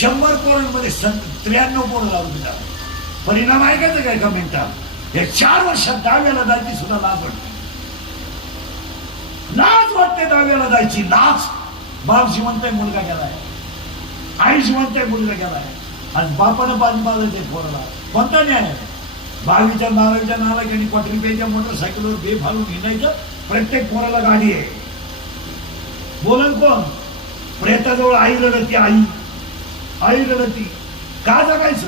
शंभर पोरांमध्ये सं त्र्याण्णव पोरं लावून देतात परिणाम ऐकायचं काय का मिनिटात या चार वर्षात दहाव्याला जायची सुद्धा लाज वाटते. लाज वाटते दहाव्याला जायची. लाज. बाप जिवंत आहे मुलगा गेलाय. आई जिवंत आहे मुलगा गेलाय. आज बापानं पाणी ते पोराला. कोणता न्याय? आहे? बावीच्या नारायच्या नाला आणि क्वार्टर पेच्या मोटरसायकलवर बेफालून हिंडायचं? प्रत्येक पोराला गाडी आहे. बोलन कोण? प्रेताजवळ आई रडती आई. आई रडती का जगायचं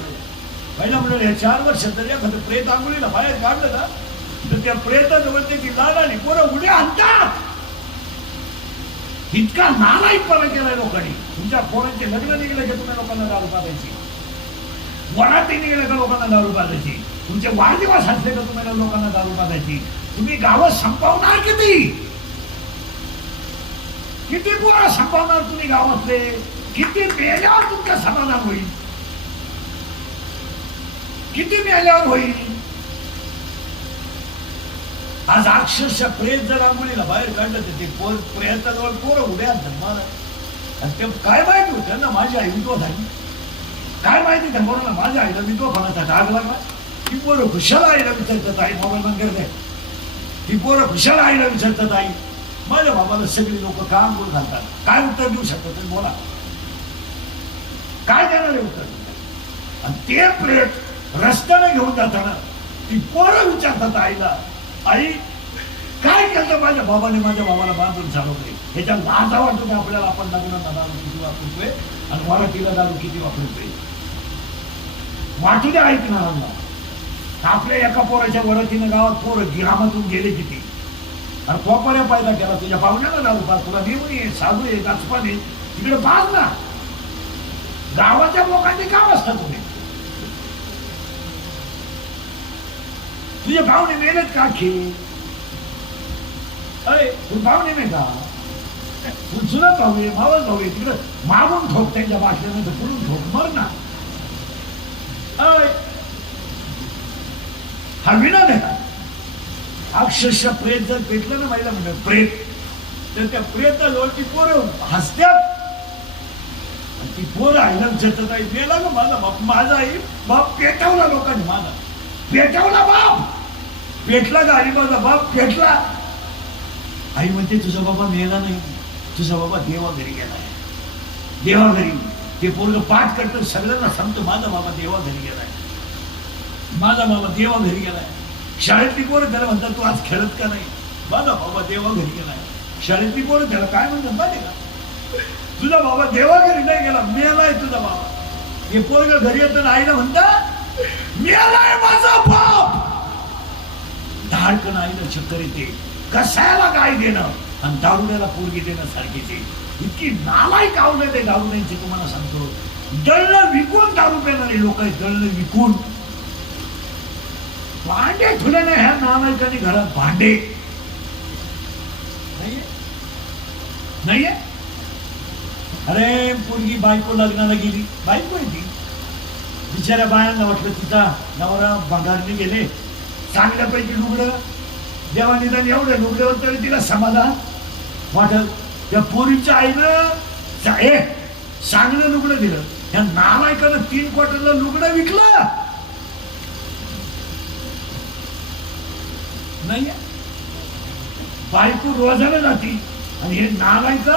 पहिला म्हणलं या चार वर्षात जर एखादं प्रेत आंघोळीला बाहेर काढलं ना तर त्या प्रेताजवळ त्याची लाल आली पोरं उड्या आणतात. इतका नालायकपणा केलाय लोकांनी. तुमच्या पोरांचे लग्न निघलं की तुम्ही लोकांना दारू पाजायची? वराती निघलं का लोकांना दारू पाजायची? तुमचे वाढदिवस असले का तुम्हाला लोकांना दारू पाजायची? तुम्ही गावं संपवणार किती? किती पोरं संपवणार तुम्ही गावातले? किती मेल्यावर तुमचं समाधान होईल? किती मेल्यावर होईल? आज अक्षरशः प्रेत जर मुलीला बाहेर काढलं तर ते पोर प्रेताजवळ पोरं उड्या धर्माला आणि ते काय माहिती होतं त्यांना माझी आई विधवा झाली. काय माहिती त्या पोराला माझ्या आईला विधवापणाचा डाग लागला ती पोरं खुशाला आईला विचारतात आई मोबाईल बंद करते ती पोरं खुशाला आईला विचारतात आई माझ्या बाबाला सगळी लोक का आंघोळ घालतात? काय उत्तर देऊ शकतात तुम्ही? बोला. काय देणार आहे उत्तर? आणि ते प्लेट रस्त्याने घेऊन जाताना ती पोरं विचारतात आईला आई काय केलं माझ्या बाबाने माझ्या बाबाला बांधून चालवले ह्याच्या लाजा वाटतो आपल्याला आपण लग्नाला दारू किती वापरतोय आणि मराठीला दारू किती वापरतोय? वाटू द्या ऐकणारांना आपल्या एका पोराच्या वरतीनं गावात पोरं गिरामातून गेले किती? अरे कोपऱ्या पायदा केला तुझ्या पाहुण्याला दारू पास तुला नेमून ये साधू ये गाचपान तिकडे पाहत ना. गावाच्या लोकांनी काम असता तुम्ही तुझे भावने मेहनत का खे अरे तू भावने नाही का? तू जुना भाऊ आहे मावळ भाऊ आहे तिकडे मागून ठोक त्यांच्या भाषेने तर पुढून ठोक मर ना. अय हा विनोद आहे का? अक्षरशः प्रेत जर पेटलं ना महिला म्हणतात प्रेत. तर त्या प्रेताजवळ ती पोरं हसत्यात. ती पोर आईला विचारतात आई गेला ना माझा बाप माझा आई बाप पेटवला लोकांनी माझा. पेटवला बाप. पेटला का आई माझा बाप? पेटला. आई म्हणते तुझा बाबा मेला नाही. तुझा बाबा देवा घरी गेलाय देवा घरी. ते पोरग पाठ करतं सगळ्यांना सांगतो माझा बाबा देवा घरी गेलाय माझा बाबा देवा घरी गेलाय शाळेतली पोरं त्याला म्हणतात तू आज खेळत का नाही? माझा बाबा देवा घरी गेलाय शाळेतली पोरं त्याला काय म्हणतात माहिती का? तुझा बाबा देवा नाही गेला मेलाय तुझा बाबा. हे पोरग घरी येत आईला म्हणता मेलाय माझा बाप. धाडकन आईनं चक्कर येते. कशाला गाय देणं? आणि दारुड्याला पोरगी देणं सारखीच इतकी नालाय कावलं ते दारुड्यांची तुम्हाला सांगतो. दळणं विकून दारू पेणारे लोक आहेत दळणं विकून. भांडे ठुले नाही ह्या नालायकांनी घरात भांडे. नाहीये? नाहीये? अरे पोरगी बायको लग्नाला गेली. बायको आहे ती. बिचाऱ्या बायांना वाटलं तिचा नवरा बंगारने गेले. चांगल्यापैकी लुगडं. देवा निदान एवढं लुगड्यावर तरी तिला समाधान वाटत त्या पोरीच्या आईनं ए चांगलं लुगडं दिलं. त्या नालायकानं तीन क्वार्टरला लुगडं विकलं. नाही बायको रोजाला जाती आणि हे नालायक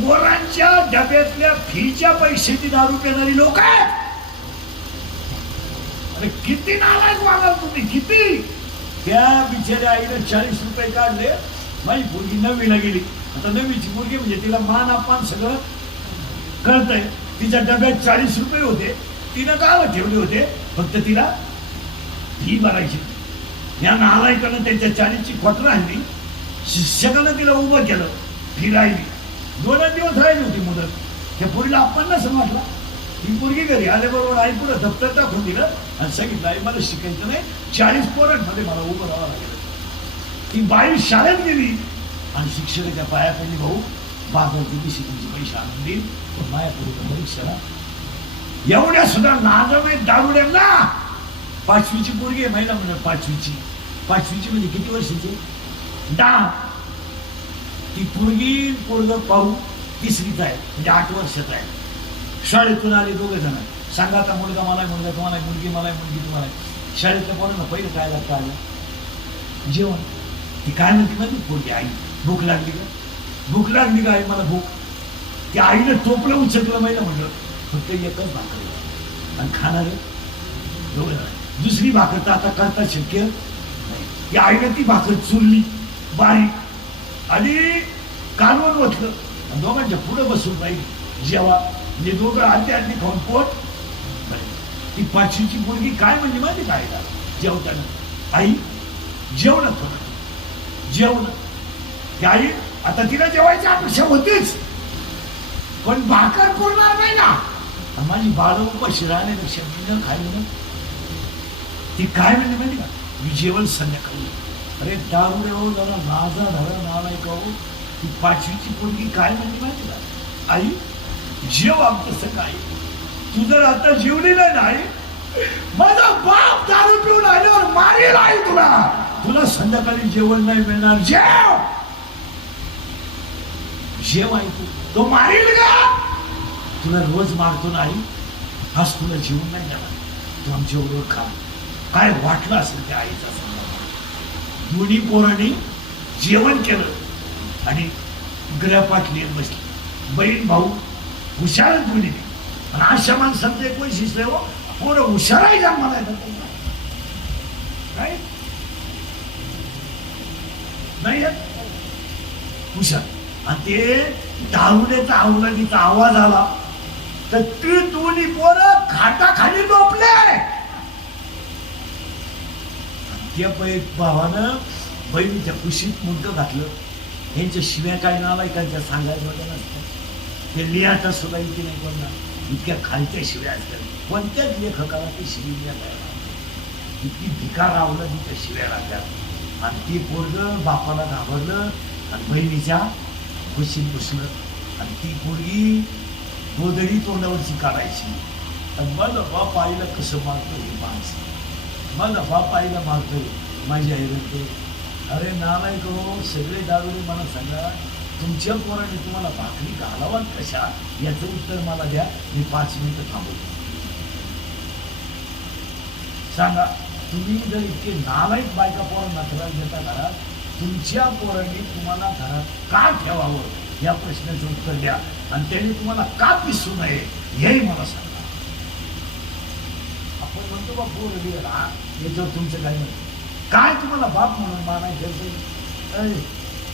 पोरांच्या डब्यातल्या फीच्या पैशाची दारू पिणारी लोक आहेत. अरे किती नाराज मागाल तुम्ही किती? त्या बिचाऱ्या आईनं चाळीस रुपये काढले माझी मुलगी नवीला गेली. आता नवीची मुलगी म्हणजे तिला मान अपमान सगळं कळतंय. तिच्या डब्यात चाळीस रुपये होते तिनं गावात ठेवले होते फक्त तिला फी भरायची. या नालायकानं त्याच्या चाळीसची क्वार्टर आणली शिक्षकानं तिला उभं केलं फी दोनच दिवस राहिली होती मुदत. त्या पोरीला आपण नसं ही पोरगी घरी आल्याबरोबर आई पुढे दप्तर टाकून दिलं आणि सांगितलं आई मला शिकायचं नाही. चाळीस पोरांमध्ये मला उभं राहावं लागेल. ती बाई शाळेत गेली आणि शिक्षकाच्या पाया पडली भाऊ बाजार दिली शिकायची पैसे आणून देईल. पण माया पुढे परीक्षेला एवढ्या सुद्धा नाजम आहेत दारुड्यांना. पाचवीची पोरगी आहे महिला म्हणजे पाचवीची. पाचवीची म्हणजे किती वर्षाची? दहा. ती पोरगी पोरग पाहू तिसरीत आहे म्हणजे आठ वर्षात आहे. शाळेतून आले दोघे जण. सांगा आता मुलगा मला मुलगा तुम्हाला मुलगी मला मुलगी तुम्हाला शाळेतलं शाळेतल्या पोरांना पहिलं काय लागतं आलं? जेवण. ती काय म्हणते माहिती पोरगी आई भूक लागली का? भूक लागली का? आई मला भूक. त्या आईनं टोपलं उचकलं माहिती म्हटलं फक्त एकच भाकर आणि खाणार दोघं जण. दुसरी भाकर तर आता करता शक्य? नाही. या आईनं ती भाकर चुरली बारीक. आणि कालवण ओतलं. दोघांच्या पुढं बसून राहील. जेव्हा जे दोघं आणते आधी खाऊन पोट ती पाचवीची मुलगी काय म्हणजे माहिती काय आईला? जेवताना. आई जेवण थोडं जेवण. आई आता तिला जेवायची अपेक्षा होतीच. पण भाकर पुरणार नाही ना. माझी बाळ उपाशी राहण्यापेक्षा मी न खायला ती काय म्हणते माहिती का? मी जेवण संध्याकाळी अरे दारू हो जरा माझा धरा नाला हो ती पाचवीची पोरगी काय म्हणली माहिती का? आई जेव आमचं सकाळी. तू जर आता जेवली नाही ना आई माझा बाप दारू पिऊन आल्यावर मारेल आई तुला. तुला संध्याकाळी जेवण नाही मिळणार. जेव! जेव आई तू. तो मारेल का? तुला रोज मारतो ना आई. आज तुला जेवण नाही देणार तू आमच्या बरोबर खा. काय वाटलं असेल त्या आईचा? दोन्ही पोरांनी जेवण केलं आणि ग्रहपाठ लिहित बसली. बहीण भाऊ हुशार दोन्ही पण अशा माणसांचं एक शिसले हो, पोरं हुशारही जाम मला काय नाही हुशार. आणि ते धावण्याचा अवलादीचा आवाज आला. तर ती दोन्ही पोरं खाटा त्या पै भावानं बहिणीच्या कुशीत मुंड घातलं. यांच्या शिव्या काय नालायकांच्या सांगायचं होत्या नसतं. ते लिहायचा सुद्धा इथे नाही कोणा. इतक्या खालच्या शिव्या असतात. कोणत्याच लेखकाला ते शिव्या द्यायला इतकी भिकार रावलं तिच्या शिव्या लागल्या. आणि ती पोरग बापाला घाबरलं आणि बहिणीच्या कुशीत बसलं आणि ती पोरगी गोदडी तोंडावरची काढायची. आणि माझा बाप आईला कसं मारतो हे माणसं. माझा बाप आईला मारतोय माझी आई म्हणते अरे नालायक हो सगळे दारू मला सांगा तुमच्या पोराने तुम्हाला भाकरी घालावा कशा? याचं उत्तर मला द्या मी पाच मिनिटं थांबवतो सांगा तुम्ही जर इतके नालायक बायका पोरांना त्रास देता घरात तुमच्या पोरांनी तुम्हाला घरात का ठेवावं? या प्रश्नाचं उत्तर द्या. आणि त्याने तुम्हाला का पिसू नये हेही मला सांगा. आपण म्हणतो बा पोर गेला याच्यावर तुमचं काय म्हणतो काय तुम्हाला बाप म्हणून मानायचं अरे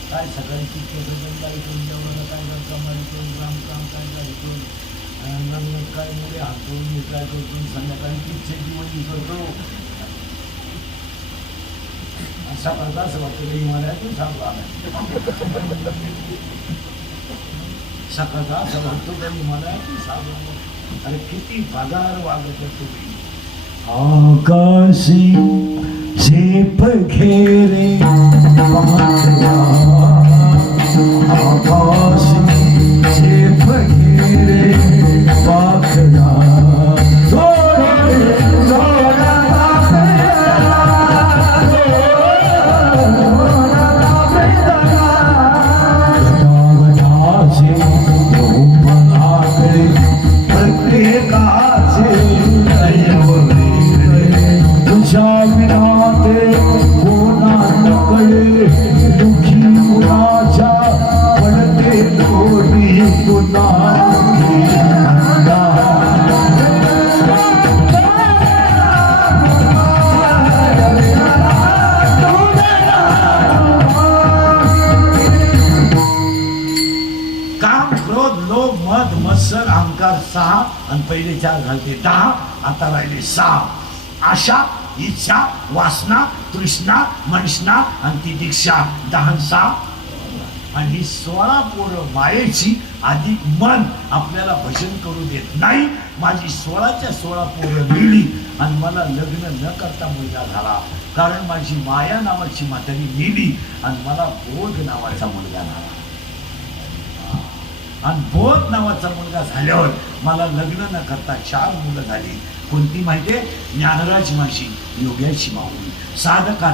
काय सकाळी किती काय करून जेवणाला काय कमाल इथून ग्रामकाम काय काय इथून लग्न काय मुले हातून मी काय करतो संध्याकाळी किती दिवस करतो अशा करता असं वाटतं मला तू सांगतो सकाळचा असं वाटतो का मला तू सांगतो अरे किती पगार वागत तुम्ही. आकाशी झेप घेरे पाखरा आकाशी सहा आणि पहिले चार घालते दहा आता राहिले सहा. आशा इच्छा वासना तृष्णा मनष्णा आणि ती दीक्षा. दहा सहा. आणि ही सोळा पोरं मायेची आधी मन आपल्याला भजन करू देत नाही. माझी सोळाच्या सोळा पोरं मिळली आणि मला लग्न न करता मुलगा झाला. कारण माझी माया नावाची म्हातारी मिली आणि मला बोध नावाचा मुलगा झाला. आणि बोध नावाचा मुलगा झाल्यावर मला लग्न न करता चार मुलं झाली. कोणती माहितीये ज्ञानराज माशी योग्याची माऊली. साधका